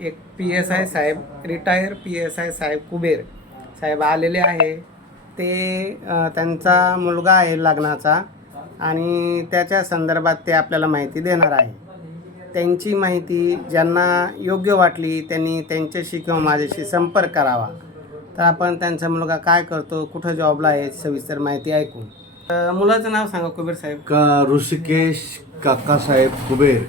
एक P S I साहेब retire P S I साहेब कुबेर साहेब आलेले आहे. ते त्यांचा मुलगा आहे लग्नाचा आणि त्याच्या संदर्भात ते आपल्याला माहिती देणार आहे. त्यांची माहिती ज्यांना योग्य वाटली त्यांनी त्यांच्याशी किंवा माझ्याशी संपर्क करावा. तर आपण त्यांचा मुलगा काय करतो कुठं जॉबला आहे सविस्तर माहिती ऐकू. मुलाचं नाव सांगा कुबेर साहेब. का ऋषिकेश काकासाहेब कुबेर.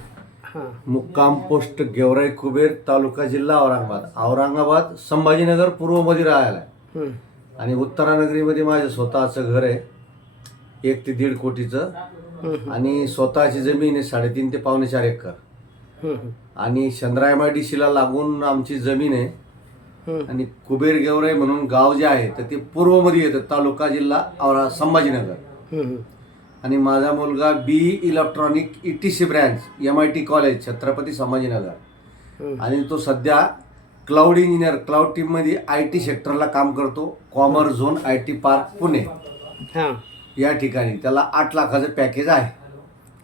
मुक्काम पोस्ट गेवराई कुबेर तालुका जिल्हा औरंगाबाद. औरंगाबाद संभाजीनगर पूर्वमध्ये राहायला आहे. हं. आणि उत्तरानगरीमध्ये माझं स्वतःचं घर आहे. एक ते दीड कोटीचं. आणि स्वतःची जमीन आहे साडेतीन ते पावणे चार एकर. आणि चंद्रा एम आय डी सीला लागून आमची जमीन आहे. आणि कुबेर गेवराई म्हणून गाव जे आहे तर ते पूर्वमध्ये येतं तालुका जिल्हा औरा संभाजीनगर. आणि माझा मुलगा B electronic E T C branch M I T college Chhatrapati Sambhajinagar. आणि तो सध्या क्लाउड इंजिनियर क्लाउड टीममध्ये आय टी सेक्टरला काम करतो commerce zone I T park Pune. हां. या ठिकाणी त्याला आठ लाखाचं पॅकेज आहे.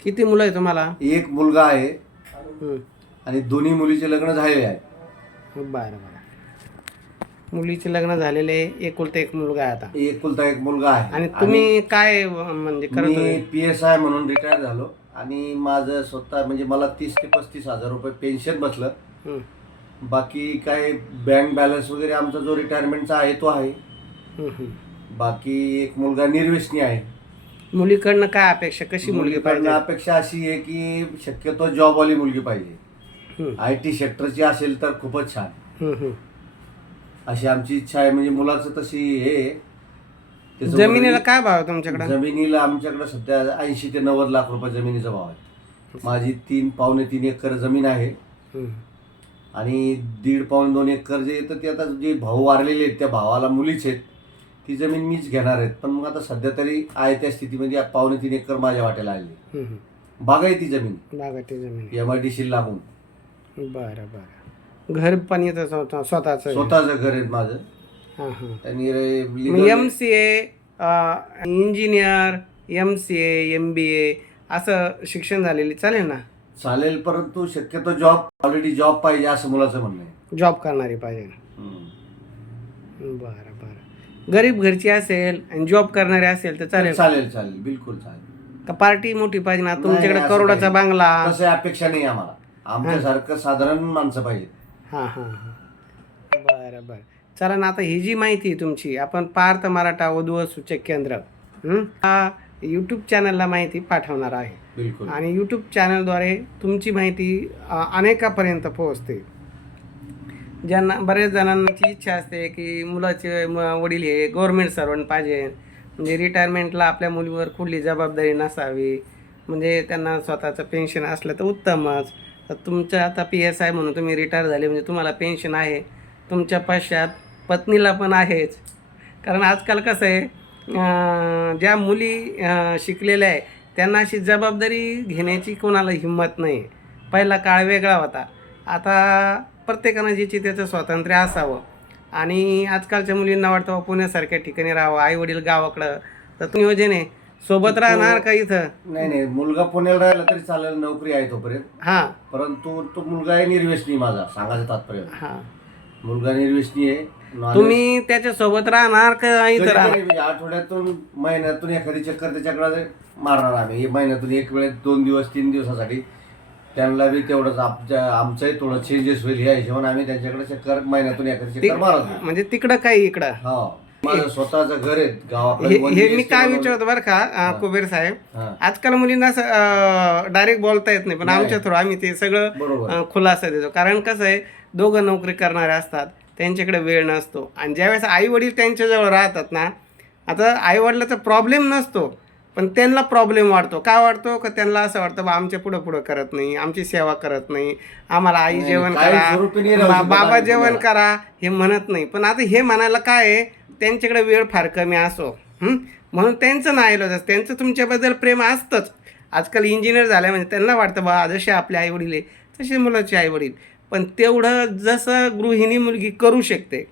किती मुलं आहे तुम्हाला? एक मुलगा आहे. आणि दोन्ही मुलीचे लग्न झालेले आहे. बरं बरं. मुलीचे लग्न झालेले एकुलता एक मुलगा आहे आता. एकुलता एक मुलगा आहे. आणि तुम्ही काय म्हणजे करत मी होते? पी एस आय म्हणून रिटायर झालो. आणि माझं स्वतः म्हणजे मला तीस ते पस्तीस हजार रुपये पेन्शन बसलं. हं, बाकी काय बँक बॅलन्स वगैरे आमचा जो रिटायरमेंटचा आहे तो आहे. हं, हं. बाकी एक मुलगा निर्व्यसनी आहे. मुलीकडनं काय अपेक्षा? कशी मुलगी पाहिजे? अपेक्षा अशी आहे की शक्यतो जॉबवाली मुलगी पाहिजे. हं, आय टी सेक्टरची असेल तर खूपच छान. हं, हं. अशी आमची इच्छा आहे. म्हणजे मुलाचं तशी हे. त्याचं जमिनीला वडील- काय भाव आहे तुमच्याकडं? जमिनीला आमच्याकडे सध्या ऐंशी ते नव्वद लाख रुपये जमिनीचा भाव आहे. माझी तीन पावणे तीन एकर जमीन आहे. आणि दीड पाऊण दोन एकर जे येतं ते आता जे भाऊ वारलेले आहेत त्या भावाला मुलीच आहेत. ती जमीन मीच घेणार आहेत. पण मग आता सध्या तरी आहे त्या स्थितीमध्ये पावणे तीन एकर माझ्या वाट्याला आली. बागायती जमीन. बागायती जमीन. एम आय डी लागून. बरं बरं. घर पण येतं स्वतः स्वतःचं. स्वतःचं घर आहे माझं. हां हां. आणि रे- M C A engineer M C A M B A असं शिक्षण झालेली चालेल ना? चालेल परंतु शक्यतो जॉब ऑलरेडी जॉब पाहिजे असं मुलाचं म्हणणं आहे. जॉब करणारी पाहिजे हम्म. बरं बरं. गरीब घरची असेल आणि जॉब करणारे असेल तर चालेल. चालेल चालेल. बिलकुल चालेल. का पार्टी मोठी पाहिजे ना? तुमच्याकडे असं करोडाचा काही. बांगला. तसं अपेक्षा नाही आम्हाला. आमच्यासारखं साधारण माणसं पाहिजे. हां हां हां. बरं बरं. चला ना आता ही जी माहिती आहे तुमची आपण पार्थ मराठा वधू सूचक केंद्र हं? यूट्यूब चॅनलला माहिती पाठवणार आहे. आणि यूट्यूब चॅनलद्वारे तुमची माहिती अनेकापर्यंत पोहोचते. ज्यांना बऱ्याच जणांची इच्छा असते की मुलाचे वडील हे गव्हर्मेंट सर्वंट पाहिजे. म्हणजे रिटायरमेंटला आपल्या मुलीवर कुठली जबाबदारी नसावी. म्हणजे त्यांना स्वतःचं पेन्शन असलं तर उत्तमच. तर तुमचं आता पी एस आय म्हणून तुम्ही रिटायर झाले म्हणजे तुम्हाला पेन्शन आहे. तुमच्या पश्चात पत्नीला पण आहेच. कारण आजकाल कसं आहे ज्या मुली शिकलेल्या आहे त्यांना अशी जबाबदारी घेण्याची कोणाला हिंमत नाही. पहिला काळ वेगळा होता. आता प्रत्येकानं ज्याची त्याचं स्वातंत्र्य असावं. आणि आजकालच्या मुलींना वाटतं पुण्यासारख्या ठिकाणी राहावं आईवडील गावाकडं. तर नियोजन आहे. सोबत राहणार का इथं? नाही नाही मुलगा पुण्याला राहिला तरी चालेल नोकरी आहे तोपर्यंत. हां. परंतु तो मुलगा आहे निर्व्यसनी माझा सांगायचं तात्पर्य. हां. मुलगा निर्व्यसनी आहे तुम्ही त्याच्या सोबत राहणार का इथं राहणार? आठवड्यातून महिन्यातून एखादी चक्कर त्याच्याकडे मारणार आम्ही. हे महिन्यातून एक वेळेस दोन दिवस तीन दिवसासाठी. त्यांना बी तेवढंच आमच्या आमचंही थोडं चेंजेस होईल या हिशोबाने आम्ही त्यांच्याकडे चक्कर महिन्यातून एखादी चक्कर मारत म्हणजे तिकडं काही इकडं? हो. माझं स्वतःचं घर आहे गावाकडे हे हे मी काय. विचारतो बरं का अं, कुबेर साहेब हा, आजकाल मुलींना डायरेक्ट बोलता येत नाही पण. आमच्या थ्रू आम्ही ते सगळं बरोबर. अं, खुलासा देतो. कारण कसं आहे दोघं नोकरी करणारे असतात त्यांच्याकडे वेळ नसतो. आणि ज्यावेळेस आई वडील त्यांच्याजवळ राहतात ना आता आई वडिलाचा प्रॉब्लेम नसतो. पण त्यांना प्रॉब्लेम वाढतो. का वाढतो? का त्यांना असं वाटतं बा आमच्या पुढं पुढं करत नाही आमची सेवा करत नाही आम्हाला आई जेवण करा बा- बाबा जेवण. करा हे म्हणत नाही. पण आता हे म्हणायला काय आहे? त्यांच्याकडे वेळ फार कमी असो. हं? म्हणून त्यांचं नाही आलं त्यांचं तुमच्याबद्दल प्रेम असतंच. आजकाल इंजिनियर झाल्या म्हणजे त्यांना वाटतं बा जसे आपले आई वडील आहे तसे मुलाचे आई वडील पण तेवढं जसं गृहिणी मुलगी करू शकते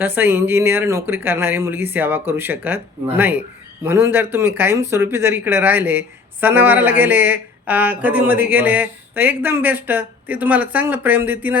तसं इंजिनियर नोकरी करणारी मुलगी सेवा करू शकत नाही. म्हणून जर तुम्ही कायमस्वरूपी जर इकडे राहिले सणावाराला गेले कधी हो, मध्ये गेले बस. तर एकदम बेस्ट ते तुम्हाला चांगलं प्रेम देतील